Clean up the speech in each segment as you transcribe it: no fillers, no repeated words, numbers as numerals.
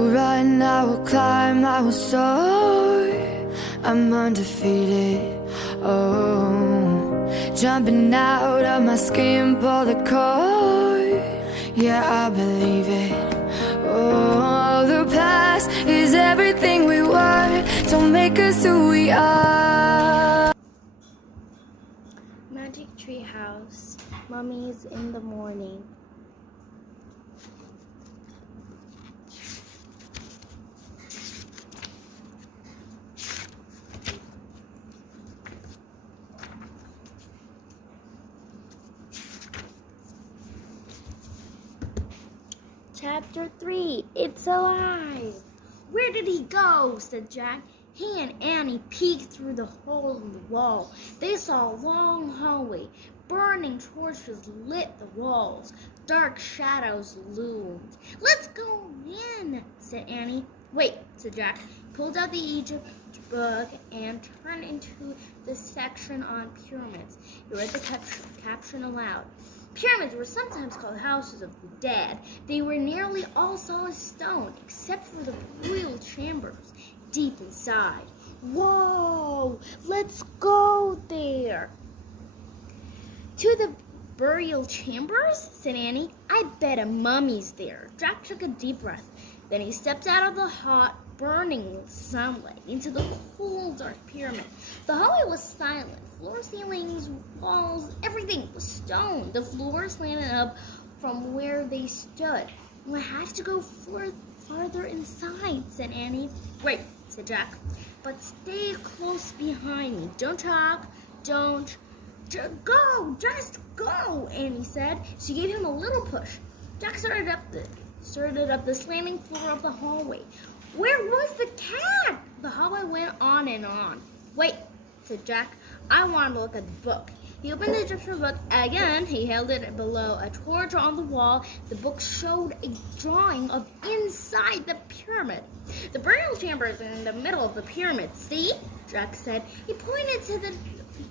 will run, I will climb, I will soar. I'm undefeated, oh. Jumping out of my skin, pull the cord. Yeah, I believe it. Oh, the past is everything we were. Don't make us who we are. Magic Tree House, Mummies in the Morning. Chapter 3, It's Alive! Where did he go? Said Jack. He and Annie peeked through the hole in the wall. They saw a long hallway. Burning torches lit the walls. Dark shadows loomed. Let's go in, said Annie. Wait, said Jack. He pulled out the Egypt book and turned into the section on pyramids. He read the caption aloud. Pyramids were sometimes called houses of the dead. They were nearly all solid stone, except for the royal chambers deep inside. Whoa! Let's go there! To the burial chambers? Said Annie. I bet a mummy's there. Jack took a deep breath. Then he stepped out of the hot, burning sunlight into the cool, dark pyramid. The hallway was silent. Floor, ceilings, walls, everything was stone. The floor slanted up from where they stood. We'll have to go farther inside, said Annie. Great, said Jack. But stay close behind me. Don't talk. Don't. Go, just go, Annie said. She gave him a little push. Jack started up the slanting floor of the hallway. Where was the cat? The hallway went on and on. Wait, said Jack. I want to look at the book. He opened the Egyptian book again. He held it below a torch on the wall. The book showed a drawing of inside the pyramid. The burial chamber is in the middle of the pyramid. See? Jack said. He pointed to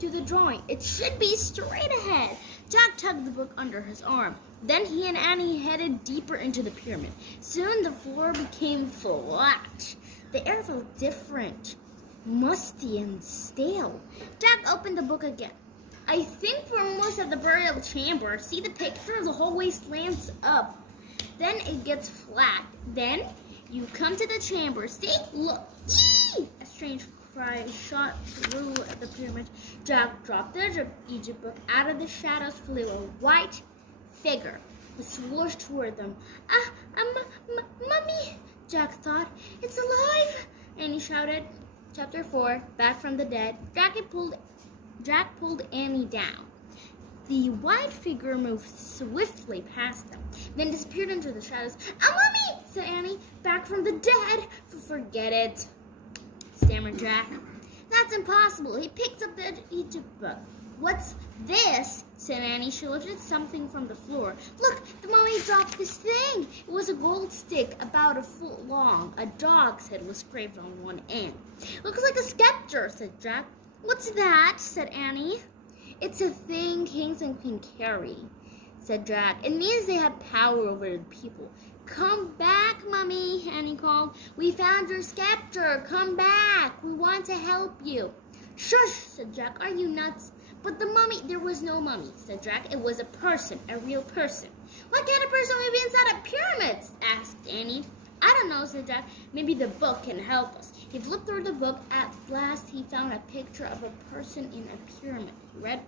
the drawing. It should be straight ahead. Jack tugged the book under his arm. Then he and Annie headed deeper into the pyramid. Soon the floor became flat. The air felt different, musty and stale. Jack opened the book again. I think we're almost at the burial chamber. See the picture? The hallway slants up. Then it gets flat. Then you come to the chamber. See? Look. Yee! A strange cry shot through the pyramid. Jack dropped the Egypt book. Out of the shadows flew a white figure. It swooshed toward them. Mummy, Jack thought. It's alive! And he shouted. Chapter 4, Back from the Dead. Jack pulled Annie down. The white figure moved swiftly past them, then disappeared into the shadows. A mummy, said Annie. Back from the dead. Forget it, stammered Jack. That's impossible. He picked up the Egypt book. What's this? Said Annie. She lifted something from the floor. Look, the mummy dropped this thing. It was a gold stick about a foot long. A dog's head was scraped on one end. Looks like a scepter, said Jack. What's that? Said Annie. It's a thing kings and queens carry, said Jack. It means they have power over the people. Come back, Mummy, Annie called. We found your scepter. Come back. We want to help you. Shush, said Jack. Are you nuts? But the mummy, there was no mummy, said Jack. It was a person, a real person. What kind of person would be inside a pyramid? Asked Annie. I don't know, said Jack. Maybe the book can help us. He flipped through the book. At last, he found a picture of a person in a pyramid. He read,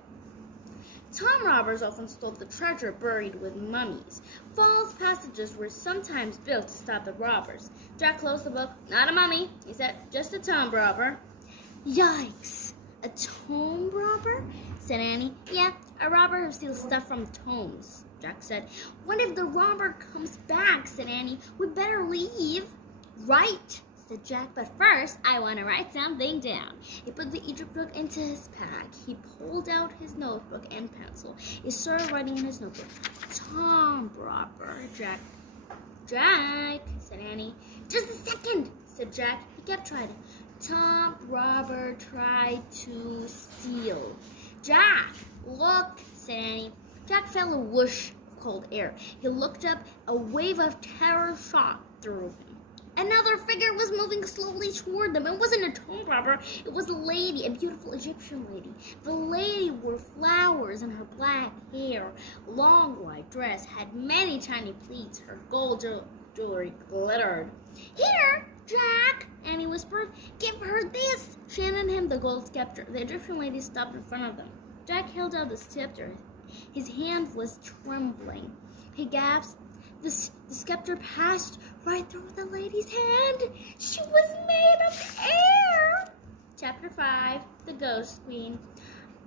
Tom robbers often stole the treasure buried with mummies. False passages were sometimes built to stop the robbers. Jack closed the book. Not a mummy, he said. Just a tomb robber. Yikes. A tomb robber? Said Annie. Yeah, a robber who steals stuff from tombs, Jack said. What if the robber comes back? Said Annie. We better leave. Right, said Jack. But first, I want to write something down. He put the Egypt book into his pack. He pulled out his notebook and pencil. He started writing in his notebook. Tomb robber, Jack. Jack, said Annie. Just a second, said Jack. He kept trying. Tom robber tried to steal. Jack, look, said Annie. Jack felt a whoosh of cold air. He looked up. A wave of terror shot through him. Another figure was moving slowly toward them. It wasn't a tomb robber. It was a lady, a beautiful Egyptian lady. The lady wore flowers in her black hair. A long white dress had many tiny pleats. Her gold jewelry glittered. "Here, Jack," Annie whispered. "Give her this." She handed him the gold scepter. The Egyptian lady stopped in front of them. Jack held out the scepter. His hand was trembling. He gasped. The scepter passed right through the lady's hand. She was made of air. Chapter 5, The Ghost Queen.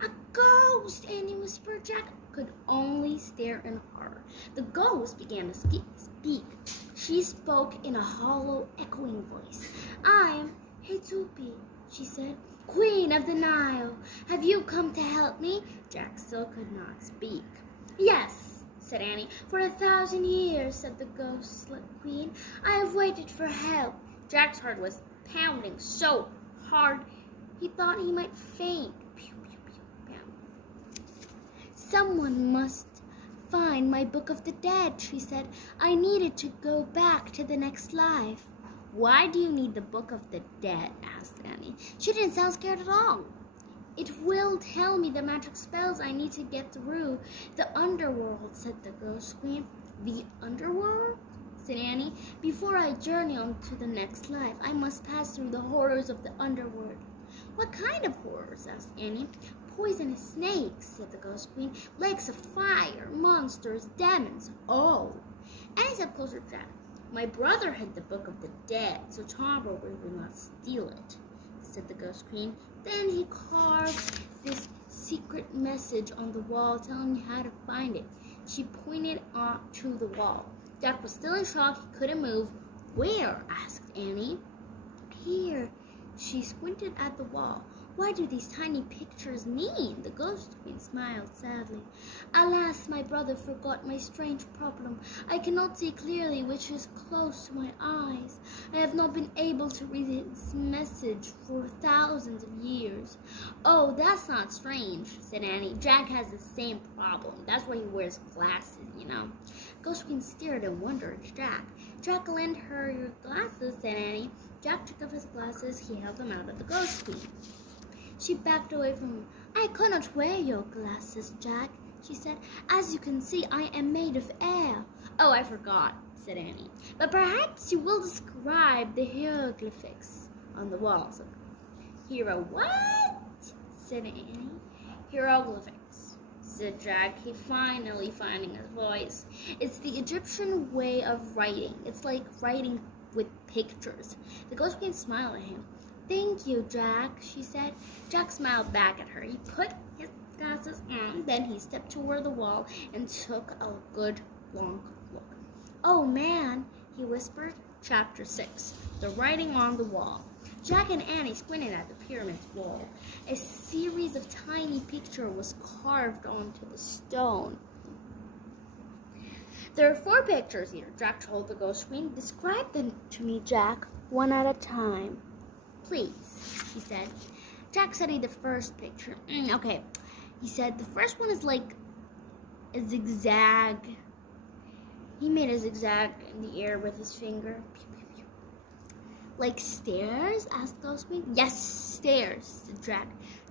"A ghost," Annie whispered. Jack could only stare in horror. The ghost began to speak. She spoke in a hollow, echoing voice. "I'm Hetupi," she said, "Queen of the Nile. Have you come to help me?" Jack still could not speak. "Yes," said Annie. "For 1,000 years," said the ghost queen, "I have waited for help." Jack's heart was pounding so hard he thought he might faint. Pew, pew, pew, pew. "Someone must find my book of the dead," she said. "I needed to go back to the next life." "Why do you need the book of the dead?" asked Annie. She didn't sound scared at all. "It will tell me the magic spells I need to get through the underworld," said the ghost queen. "The underworld?" said Annie. "Before I journey on to the next life, I must pass through the horrors of the underworld." "What kind of horrors?" asked Annie. "Poisonous snakes," said the ghost queen. "Lakes of fire, monsters, demons." "Oh." Annie stepped closer to Jack. "My brother had the book of the dead, so Tom Rover will not steal it," said the ghost queen. "Then he carved this secret message on the wall telling you how to find it." She pointed to the wall. Jack was still in shock. He couldn't move. "Where?" asked Annie. "Here." She squinted at the wall. "What do these tiny pictures mean?" The ghost queen smiled sadly. "Alas, my brother forgot my strange problem. I cannot see clearly which is close to my eyes. I have not been able to read his message for thousands of years." "Oh, that's not strange," said Annie. "Jack has the same problem. That's why he wears glasses, you know." Ghost queen stared in wonder at Jack. "Jack, lend her your glasses," said Annie. Jack took off his glasses. He held them out at the ghost queen. She backed away from him. "I cannot wear your glasses, Jack," she said. "As you can see, I am made of air." "Oh, I forgot," said Annie. "But perhaps you will describe the hieroglyphics on the walls." "What?" said Annie. "Hieroglyphics," said Jack, he finally finding his voice. "It's the Egyptian way of writing. It's like writing with pictures." The ghost queen smiled at him. "Thank you, Jack," she said. Jack smiled back at her. He put his glasses on, then he stepped toward the wall and took a good long look. "Oh man," he whispered. Chapter 6, The Writing on the Wall. Jack and Annie squinted at the pyramid's wall. A series of tiny pictures was carved onto the stone. "There are 4 pictures here," Jack told the ghost queen. "Describe them to me, Jack, one at a time." "Please," she said. Jack studied the first picture. Okay, he said, "The first one is like a zigzag." He made a zigzag in the air with his finger. Pew, pew, pew. "Like stairs?" asked the ghost queen. "Yes, stairs," said Jack.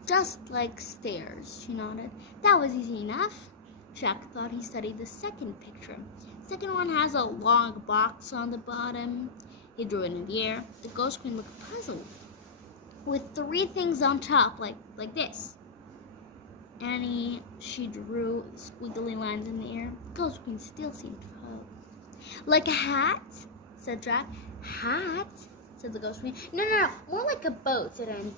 "Just like stairs," she nodded. "That was easy enough." Jack thought. He studied the second picture. The second one has a long box on the bottom. He drew it in the air. The ghost queen looked puzzled. "With 3 things on top, like this." Annie, she drew squiggly lines in the air. The ghost queen still seemed puzzled. "Like a hat?" said Jack. "Hat?" said the ghost queen. No, more like a boat," said Annie.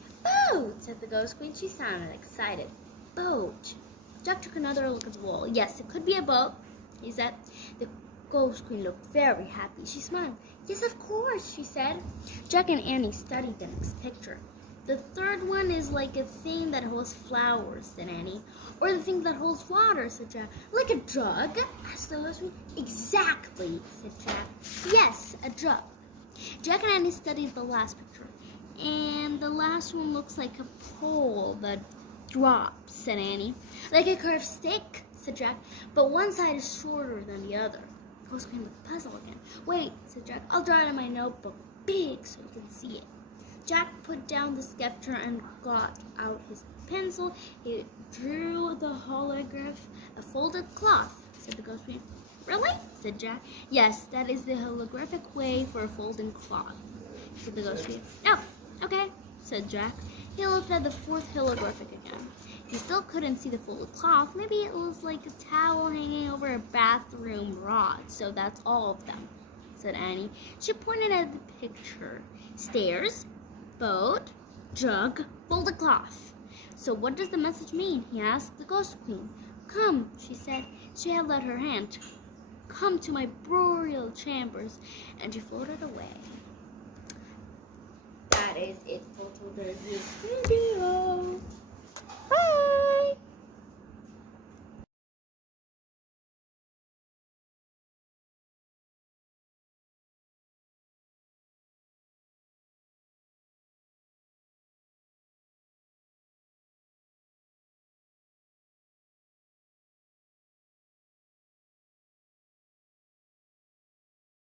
"Boat," said the ghost queen. She sounded excited. "Boat." Jack took another look at the wall. "Yes, it could be a boat," he said. The ghost queen looked very happy. She smiled. "Yes, of course," she said. Jack and Annie studied the next picture. "The third one is like a thing that holds flowers," said Annie. "Or the thing that holds water," said Jack. "Like a jug?" asked the ghost queen. "Exactly," said Jack. "Yes, a jug." Jack and Annie studied the last picture. "And the last one looks like a pole that drops," said Annie. "Like a curved stick," said Jack. "But one side is shorter than the other." The ghost queen looked puzzled again. "Wait," said Jack. "I'll draw it in my notebook." big so you can see it. Jack put down the scepter and got out his pencil. He drew the holograph, a folded cloth, said the ghost queen. Really? Said Jack. Yes, that is the holographic way for a folding cloth, said the ghost queen. Oh, okay, said Jack. He looked at the fourth holographic again. He still couldn't see the folded cloth. Maybe it was like a towel hanging over a bathroom rod. So that's all of them, said Annie. She pointed at the picture. Stairs, boat, jug, folded cloth. So what does the message mean? He asked the ghost queen. Come, she said. She held out her hand. Come to my burial chambers. And she floated away. That is it for today's video. Bye!